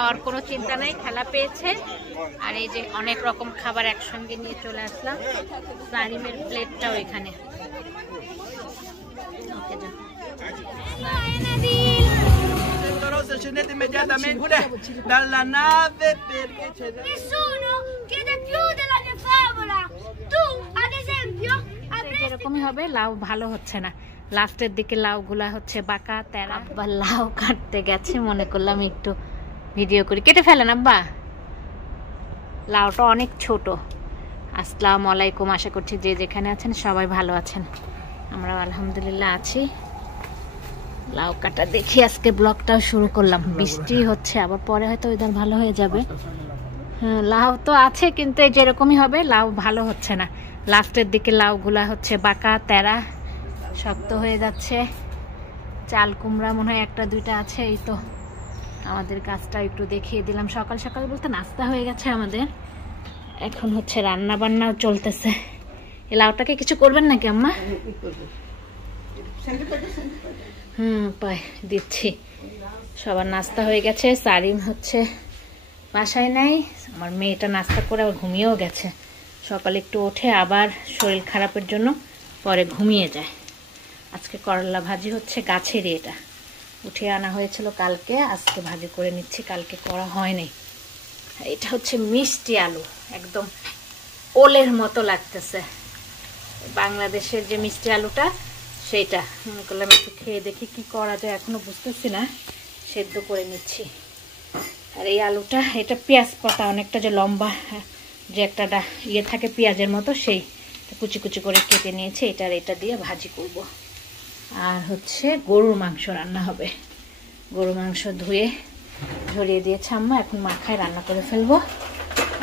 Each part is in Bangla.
খাওয়ার কোনো চিন্তা নাই, খেলা পেয়েছে। আর এই যে অনেক রকম খাবার একসঙ্গে নিয়ে চলে আসলাম। সারিমের প্লেটটাও এখানে। ওকে যা। Scendete immediatamente dalla nave perché c'è nessuno chiede più della mia favola. Tu, ad esempio, এরকমই হবে। লাউ ভালো হচ্ছে না, লাস্টের দিকে লাউগুলা হচ্ছে বাঁকা তেরা। আব্বা লাউ কাটতে গেছে, মনে করলাম একটু ভিডিও করি। কেটে ফেলেন আব্বা, লাউটা অনেক ছোট। আসসালামু আলাইকুম, আশা করছি যে যেখানে আছেন সবাই ভালো আছেন। আমরা আলহামদুলিল্লাহ আছি। লাউ কাটা দেখি আজকে ব্লগটাও শুরু করলাম। বৃষ্টি হচ্ছে, আবার পরে হয়তো ওয়েদার ভালো হয়ে যাবে। হ্যাঁ, লাউ তো আছে কিন্তু এই যেরকমই হবে, লাউ ভালো হচ্ছে না। লাস্টের দিকে লাউগুলা হচ্ছে বাঁকা তেরা, শক্ত হয়ে যাচ্ছে। চাল কুমড়া মনে হয় একটা দুইটা আছে। এই তো আমাদের কাজটা একটু দেখিয়ে দিলাম। সকাল সকাল বলতে নাস্তা হয়ে গেছে আমাদের, এখন হচ্ছে রান্না বান্নাও চলতেছে। এই লাউটাকে কিছু করবেন নাকি আম্মা? পাই দিচ্ছি। সবার নাস্তা হয়ে গেছে। সারিম হচ্ছে বাসায় নাই, আমার মেয়েটা নাস্তা করে আবার ঘুমিয়েও গেছে। সকালে একটু ওঠে, আবার শরীর খারাপের জন্য পরে ঘুমিয়ে যায়। আজকে করলা ভাজি হচ্ছে গাছেরই, এটা উঠিয়ে আনা হয়েছিল কালকে, আজকে ভাজি করে নিচ্ছি, কালকে করা হয়নি। এটা হচ্ছে মিষ্টি আলু, একদম ওলের মতো লাগতেছে। বাংলাদেশের যে মিষ্টি আলুটা সেইটা মনে করলাম একটু খেয়ে দেখি কি করা যায়, এখনো বুঝতেছি না। সেদ্ধ করে নিচ্ছি। আর এই আলুটা, এটা পেঁয়াজ পাতা অনেকটা যে লম্বা যে একটা ইয়ে থাকে পেঁয়াজের মতো, সেই কুচি কুচি করে কেটে নিয়েছি। এটা দিয়ে ভাজি করব। আর হচ্ছে গরুর মাংস রান্না হবে। গরুর মাংস ধুয়ে ঝরিয়ে দিয়েছে আম্মা, এখন মাখায় রান্না করে ফেলবো।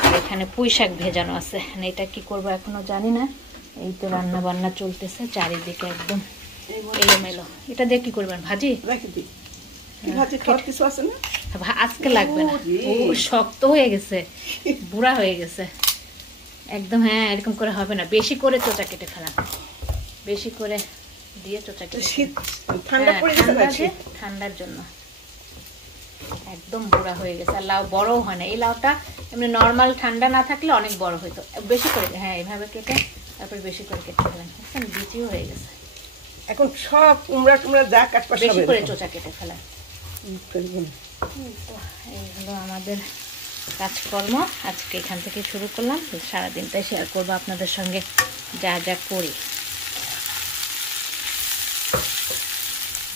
আর এখানে পুঁই শাক ভেজানো আছে, এটা কি করব এখনো জানি না। এই তো রান্না বান্না চলতেছে চারিদিকে, একদম এলোমেলো। এটা দিয়ে কি করবেন? ভাজি? আজকে লাগবে না, ও শক্ত হয়ে গেছে, বুড়া হয়ে গেছে একদম। হ্যাঁ, এরকম করে হবে না, বেশি করে চোচা কেটে ফেলান, বেশি করে দিয়ে চোচা কেটে। ঠান্ডার জন্য একদম বুড়া হয়ে গেছে। আর লাউ বড় হয় না, এই লাউটা এমনি নর্মাল ঠান্ডা না থাকলে অনেক বড় হইতো। বেশি করে, হ্যাঁ এইভাবে কেটে তারপর বেশি করে কেটে ফেলেন, বুঝছেন? বিচিও হয়ে গেছে। এখন সব কুমড়া টুমড়া যা কাটবা বেশি করে চোচা কেটে ফেলেন। এই হলো আমাদের কাজকর্ম। আজকে এখান থেকে শুরু করলাম, সারাদিনটাই শেয়ার করবো আপনাদের সঙ্গে যা যা করি।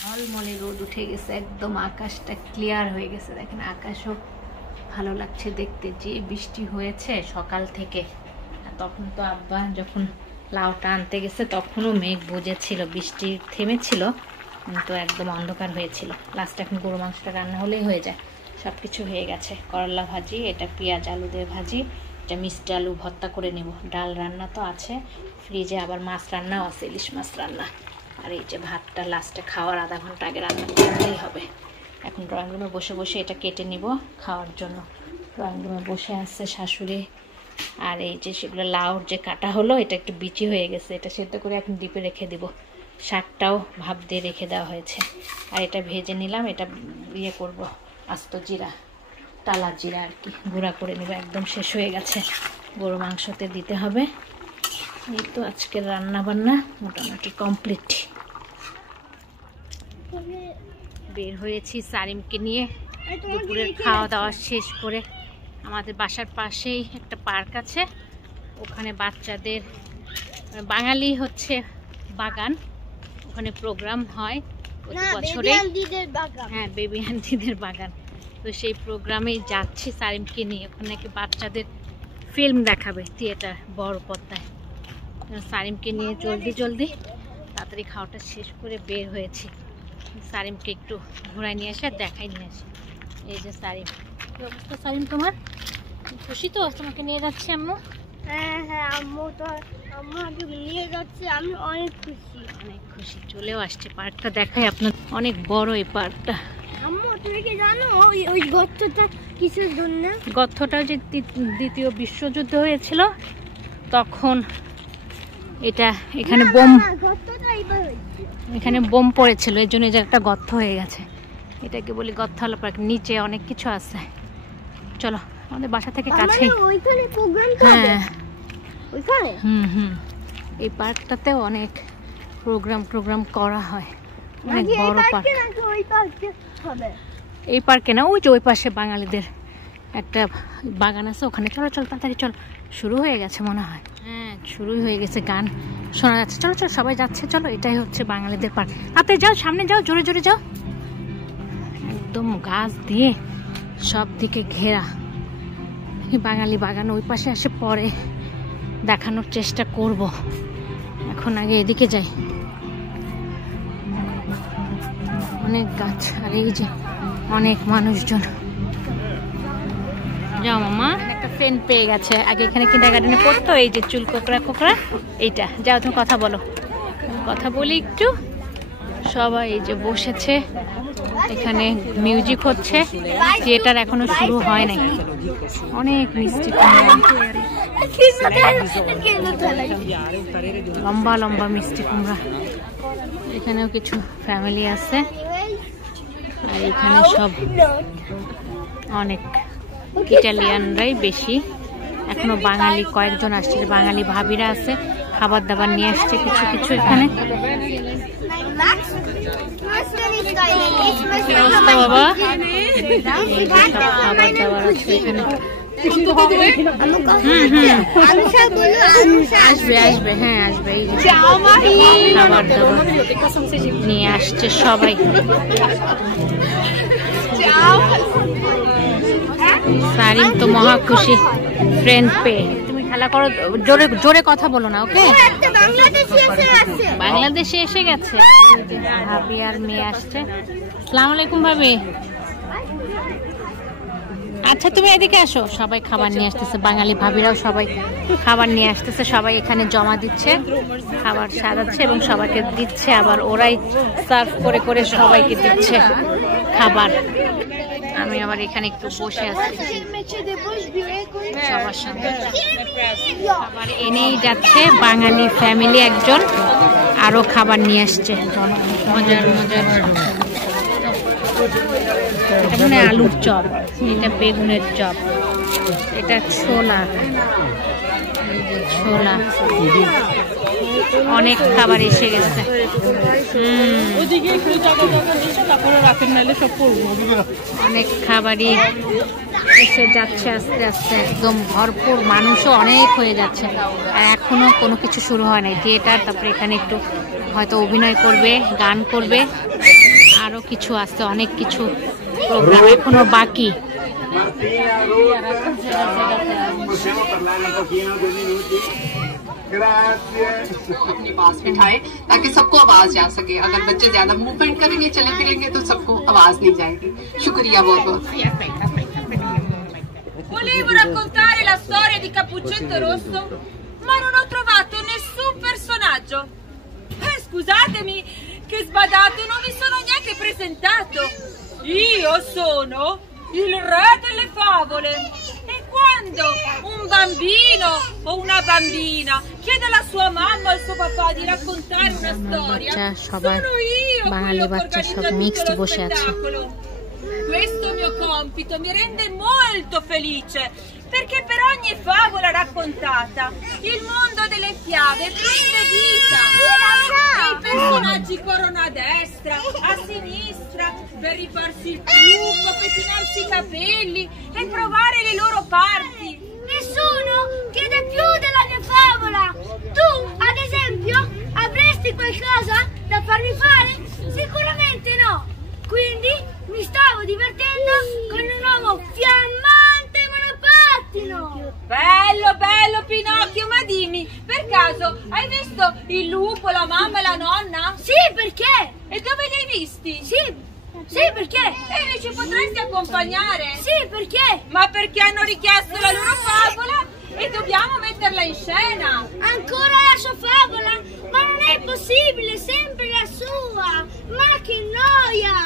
ঝলমলে রোদ উঠে গেছে, একদম আকাশটা ক্লিয়ার হয়ে গেছে। দেখেন আকাশও ভালো লাগছে দেখতে। যে বৃষ্টি হয়েছে সকাল থেকে, তখন তো আব্বা যখন লাউটা আনতে গেছে তখনও মেঘ বুঝেছিল, বৃষ্টি থেমেছিল কিন্তু একদম অন্ধকার হয়েছিল। লাস্টে এখন গরু মাংসটা রান্না হলেই হয়ে যায়। সব কিছু হয়ে গেছে। করলা ভাজি, এটা পেঁয়াজ আলু দিয়ে ভাজি, এটা মিষ্টি আলু ভর্তা করে নেব। ডাল রান্না তো আছে, ফ্রিজে আবার মাছ রান্নাও আছে, ইলিশ মাছ রান্না। আর এই যে ভাতটা লাস্টে খাওয়ার আধা ঘন্টা আগে রান্না করলেই হবে। এখন ড্রয়িং রুমে বসে বসে এটা কেটে নিব খাওয়ার জন্য। ড্রয়িং রুমে বসে আসছে শাশুড়ি। আর এই যে সেগুলো লাউর যে কাটা হলো, এটা একটু বিচি হয়ে গেছে, এটা সেদ্ধ করে এখন ডিপে রেখে দিব। শাকটাও ভাপ দিয়ে রেখে দেওয়া হয়েছে। আর এটা ভেজে নিলাম, এটা ইয়ে করব, আস্ত জিরা, টালা জিরা আর কি, গুঁড়া করে নেব। একদম শেষ হয়ে গেছে, গরু মাংসতে দিতে হবে। এই তো আজকের রান্না বান্না মোটামুটি কমপ্লিট। বের হয়েছি সারিমকে নিয়ে, দুপুরের খাওয়া দাওয়া শেষ করে। আমাদের বাসার পাশেই একটা পার্ক আছে, ওখানে বাচ্চাদের, বাঙালি হচ্ছে বাগান, ওখানে প্রোগ্রাম হয় প্রতি বছরে। হ্যাঁ, বেবি আন্টিদের বাগান। তো সেই প্রোগ্রামেই যাচ্ছি সারিমকে নিয়ে। ওখানে নাকি বাচ্চাদের ফিল্ম দেখাবে, থিয়েটার, বড় পর্দায়। সারিমকে নিয়ে জলদি তাড়াতাড়ি খাওয়াটা শেষ করে বের হয়েছি। সারিমকে একটু ঘোরায় নিয়ে আসে, দেখাই নিয়ে আসে। এই যে সারিম, কি অবস্থা সারিম তোমার? খুশি তো তোমাকে নিয়ে যাচ্ছি আম্মু? হ্যাঁ হ্যাঁ, আম্মু নিয়ে যাচ্ছে, আমি অনেক খুশি। অনেক খুশি, চলেও আসছে। পার্কটা দেখাই আপনার, অনেক বড় এই পার্কটা। আম্মু তুমি কি জানো ওই গর্তটা কিসের জন্য? গর্তটা যে দ্বিতীয় বিশ্বযুদ্ধ হয়েছিল তখন এটা, এখানে এখানে বোম পড়েছিল, এই জন্য যে একটা গর্ত হয়ে গেছে। এটাকে বলি গর্ত হলো পার্ক। নিচে অনেক কিছু আছে, চলো, আমাদের বাসা থেকে কাছেই। ওইখানে প্রোগ্রাম তো হ্যাঁ ওইখানে এই পার্কটাতেও অনেক প্রোগ্রাম করা হয়, অনেক বড় পার্ক। ওই পার্কে হবে? এই পার্কে না, ওই যে ওই পাশে বাঙালিদের একটা বাগান আছে ওখানে। চলো চলো তাড়াতাড়ি চলো, শুরু হয়ে গেছে মনে হয়। হ্যাঁ শুরুই হয়ে গেছে, গান শোনা যাচ্ছে। চলো চলো সবাই যাচ্ছে, চলো এটাই হচ্ছে বাঙালিদের পার্ক। আপনি যাও, সামনে যাও, জোরে জোরে যাও। একদম গাছ দিয়ে সব দিকে ঘেরা বাঙালি বাগান। ওই পাশে আসে পরে দেখানোর চেষ্টা করব, এখন আগে এদিকে যাই। অনেক গাছ, আর এই যে অনেক মানুষজন। যাও মামা, একটা ফ্রেন্ড পেয়ে গেছে। আগে এখানে কিন্ডারগার্টেনে পড়তো, এই যে চুল কোকড়া এইটা। যাও তুমি কথা বলো, কথা বলি একটু। সবাই এই যে বসেছে, এখানে মিউজিক হচ্ছে। থিয়েটার এখনো শুরু হয় নাই। অনেক মিষ্টি কুমড়া, লম্বা লম্বা মিষ্টি কুমড়া। এখানেও কিছু ফ্যামিলি আছে, আর এখানে সব অনেক ইটালিয়ানরাই বেশি। এখনো বাঙালি কয়েকজন আসছে, বাঙালি ভাবিরা আছে, খাবার দাবার নিয়ে আসছে কিছু কিছু। এখানে বাবা খাবার দাবার আছে এখানে। আসবে আসবে, হ্যাঁ আসবে। খাবার দাবার নিয়ে আসছে সবাই। সারিন তো মহা খুশি ফ্রেন্ড পেয়ে। তুমি খেলা করো, জোরে জোরে কথা বলো না, ওকে? বাংলাদেশে এসে গেছে ভাবি আর মেয়ে আসছে। আসসালামু আলাইকুম ভাবি। আচ্ছা তুমি এদিকে আসো। সবাই খাবার নিয়ে আসতেছে, বাঙালি ভাবিরাও সবাই খাবার নিয়ে আসতেছে। সবাই এখানে জমা দিচ্ছে, খাবার সাজাচ্ছে এবং সবাইকে দিচ্ছে। আবার ওরাই সার্ভ করে করে সবাইকে দিচ্ছে খাবার। আমি আবার এখানে একটু বসে আছি সবার সঙ্গে। খাবার এনেই যাচ্ছে বাঙালি ফ্যামিলি একজন, আরো খাবার নিয়ে আসছে। মজার মজার, এটা মনে হয় আলুর চপ, এটা বেগুনের চপ, এটা ছোলা, ছোলা। অনেক খাবার এসে গেছে। অনেক খাবারই এসে যাচ্ছে আস্তে আস্তে, একদম ভরপুর। মানুষও অনেক হয়ে যাচ্ছে, আর এখনো কোনো কিছু শুরু হয় নাই। থিয়েটার, তারপরে এখানে একটু হয়তো অভিনয় করবে, গান করবে, আরো কিছু আছে, অনেক কিছু প্রোগ্রাম এখনো বাকি। अपने पास बिठाए ताकि सबको आवाज जा सके। अगर बच्चे ज्यादा मूवमेंट करेंगे, चले फिरेंगे, तो सबको आवाज नहीं जाएगी। शुक्रिया बहुत बहुत। Volevo raccontare la storia di Cappuccetto Rosso, ma non ho trovato nessun personaggio. Scusatemi, che sbadato, non mi sono neanche presentato. Io sono il re delle favole. E quando un bambino o una bambina chiede alla sua mamma o al suo papà di raccontare una storia, sono io quello che organizza tutto lo spettacolo. Questo mio compito mi rende molto felice, perché per ogni favola raccontata il mondo delle fiabe prende vita. I personaggi corrono a destra, a sinistra, per rifarsi il trucco, pettinarsi i capelli e provare le loro parti. Nessuno chiede più della mia favola. Tu, ad esempio, avresti qualcosa da farmi fare? Sicuramente no. Quindi mi stavo divertendo con un uomo fiammante monopattino. Bello, bello Pinocchio, ma dimmi, per caso hai visto il lupo, la mamma e la nonna? Sì, perché? E dove li hai visti? Sì, perché? E mi ci potresti accompagnare? Sì, perché? Ma perché hanno richiesto la loro favola e dobbiamo metterla in scena. Ancora la sua favola? Ma non è possibile, sempre la sua. Ma che noia!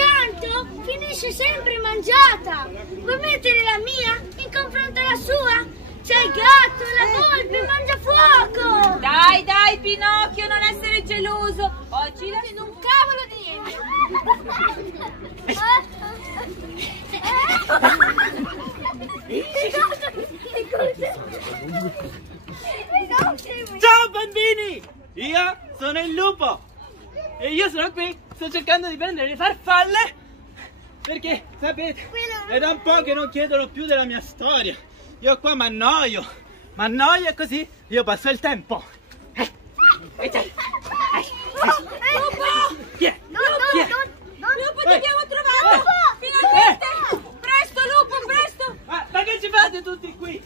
Tanto finisce sempre mangiata. Vuoi mettere la mia in confronto alla sua? C'è il gatto, la volpe, mangia fuoco! Dai, dai Pinocchio, non essere geloso. Oggi la vedo un cavolo di niente. Ciao bambini! Io sono il lupo e io sono qui, sto cercando di prendere le farfalle perché, sapete, è da un po' che non chiedono più della mia storia. Io qua mi annoio e così io passo il tempo. Lupo, ti abbiamo trovato! Finalmente! Presto, Lupo, presto! Ma che ci fate tutti qui?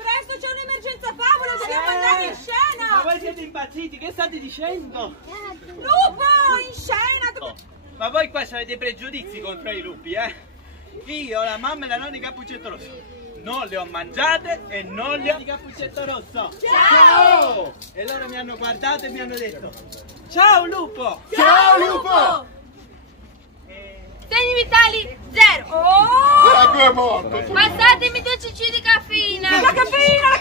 Presto, c'è un'emergenza favola, dobbiamo andare in Ma scena! voi siete impazziti, che state dicendo? Lupo, in scena! Ma voi qua avete pregiudizi contro i lupi, eh? Io, la mamma e la nonna di Cappuccetto Rosso non le ho mangiate e non le ho di Cappuccetto Rosso. Ciao! E loro mi hanno guardato e mi hanno detto: ciao lupo! Ciao, Lupo! Segni vitali, 0! Oh! Passatemi 2 cc di caffeina! La caffeina!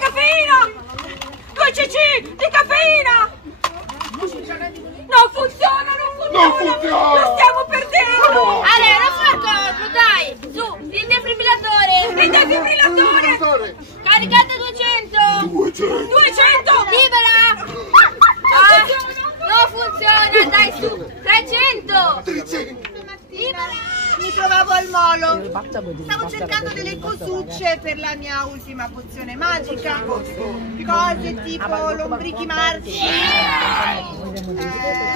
2 cc di caffeina! Non funziona! Lo stiamo perdendo! Allora, farcolo, dai! Su, il defibrillatore! Caricate 200! Libera! Non funziona, dai su! 300! Mi trovavo al molo, stavo cercando delle cosucce per la mia ultima pozione magica, cose tipo lombrichi marci,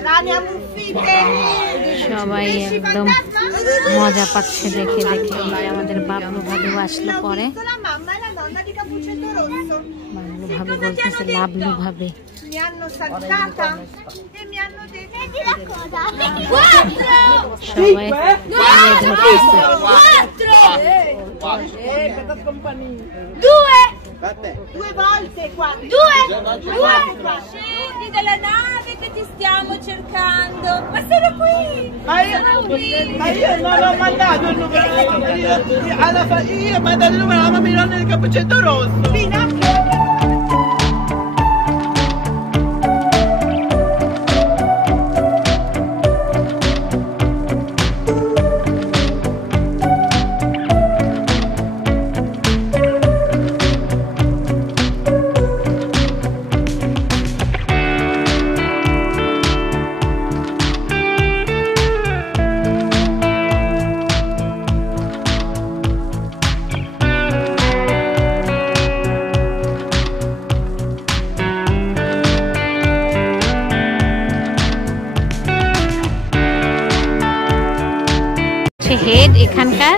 rane ammuffite, সবাই একদম মজা পাচ্ছে দেখে আমাদের বাবলু ভাবে আসলো পরে la mamma e la nonna di Cappuccetto Rosso. Bablu ভাবে বলতেছে লাবলু ভাবে Mi hanno salutata e mi hanno detto: 4! সবাই ধরতেছে 2 volte 4! 2! Scendi dalla nave che ti stiamo cercando! Ma sono qui! Ma io non ho mandato il numero io ho mandato il numero alla mamma e nonna di Cappuccetto Rosso. Head এখানকার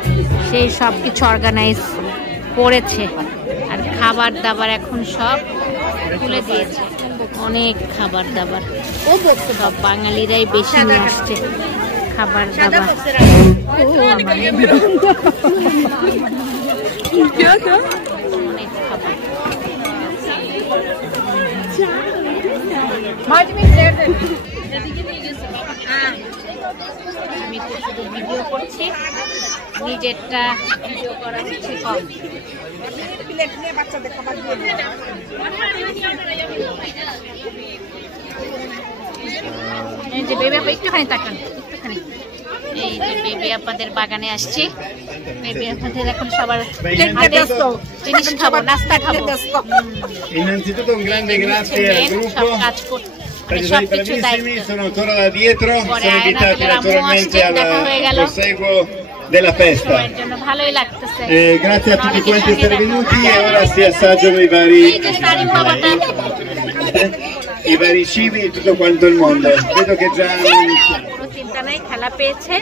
সেই সব কিছু অর্গানাইজ করেছে আর খাবার দাবার এখন সব তুলে দিয়েছে অনেক খাবার দাবার সব বাঙালিরাই বেশি নিয়ে আসছে খাবার দাবার অনেক খাবার আমি তো শুধু ভিডিও করছি নিজেরটা ভিডিও করা হচ্ছে কম এই যে বেবি আপা একটুখানি তাকান একটুখানি এই যে বেবি আপাদের বাগানে আসছি বেবি আপাদের এখন সবার জিনিস খাবো নাস্তা খাবো Innanzitutto un grande grazie al gruppo. Siete bravissimi, sono ancora là dietro, sono invitati naturalmente al proseguo della festa. Grazie a tutti quanti essere venuti e ora si assaggiano i vari cibi di tutto quanto il mondo. Vedo che già খেলা পেয়েছে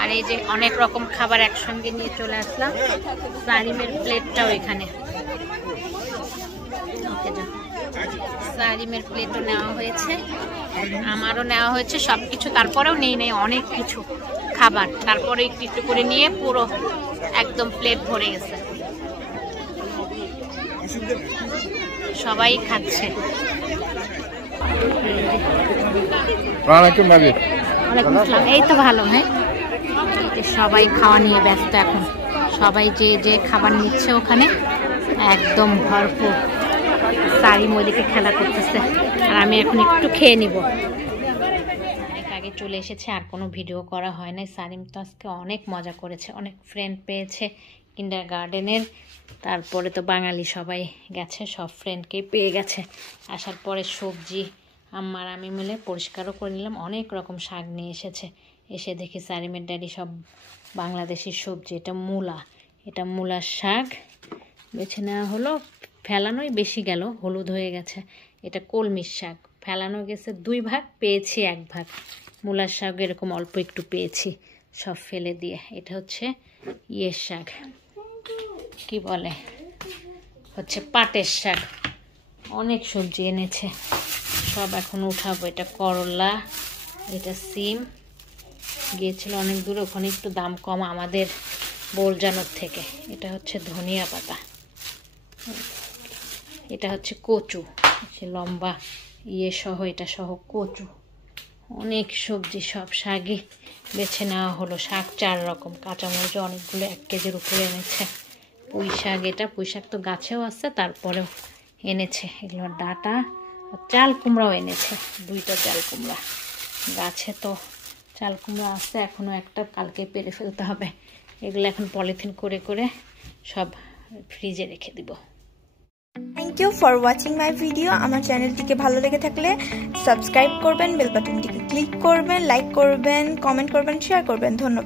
আর এই যে অনেক রকম খাবার একসঙ্গে নিয়ে চলে আসলাম সারিমের প্লেটটাও এখানে সারিমের প্লেটও নেওয়া হয়েছে আমারও নেওয়া হয়েছে সবকিছু তারপরেও নেই অনেক কিছু খাবার তারপরে একটু একটু করে নিয়ে পুরো একদম প্লেট ভরে গেছে সবাই খাচ্ছে এই তো ভালো হ্যাঁ সবাই খাওয়া নিয়ে ব্যস্ত এখন সবাই যে যে খাবার নিচ্ছে ওখানে একদম ভরপুর সারিম ওইদিকে খেলা করতেছে আর আমি এখন একটু খেয়ে নিব অনেক আগে চলে এসেছে আর কোনো ভিডিও করা হয় না সারিম তো আজকে অনেক মজা করেছে অনেক ফ্রেন্ড পেয়েছে কিন্ডারগার্টেনের। তারপরে তো বাঙালি সবাই গেছে, সব ফ্রেন্ডকে পেয়ে গেছে। আসার পরে সবজি আম্মার আমি মিলে পরিষ্কারও করে নিলাম। অনেক রকম শাক নিয়ে এসেছে। এসে দেখি সারিমের ড্যাডি সব বাংলাদেশি সবজি। এটা মূলা, এটা মূলার শাক বেছে নেওয়া হলো। ফেলানোই বেশি গেল, হলুদ হয়ে গেছে। এটা কলমির শাক, ফেলানো গেছে 2 ভাগ, পেয়েছি 1 ভাগ। মূলার শাক এরকম অল্প একটু পেয়েছি, সব ফেলে দিয়ে। এটা হচ্ছে ইয়ের শাক, কি বলে, হচ্ছে পাটের শাক। অনেক সবজি এনেছে, সব এখন উঠাবো। এটা করলা, এটা সিম। গিয়েছিল অনেক দূরে, ওখানে একটু দাম কম আমাদের বোলজানোর থেকে। এটা হচ্ছে ধনিয়া পাতা, এটা হচ্ছে কচু, সে লম্বা ইয়ে সহ, এটা সহ কচু। অনেক সবজি, সব শাকই বেছে নেওয়া হলো। শাক 4 রকম, কাঁচামরিচ অনেকগুলো 1 কেজির উপরে এনেছে। পুঁই শাক, এটা পুঁই শাক তো গাছেও আছে, তারপরেও এনেছে। এগুলো ডাটা। চাল কুমড়াও এনেছে, 2টা চাল কুমড়া। গাছে তো চাল কুমড়া আছে, এখনও একটা, কালকে পেরে ফেলতে হবে। এগুলো এখন পলিথিন করে করে সব ফ্রিজে রেখে দিব। Thank you for watching my video. আমার চ্যানেলটিকে ভালো লেগে থাকলে সাবস্ক্রাইব করবেন, বেল বাটনটিকে ক্লিক করবেন, লাইক করবেন, কমেন্ট করবেন, শেয়ার করবেন। ধন্যবাদ।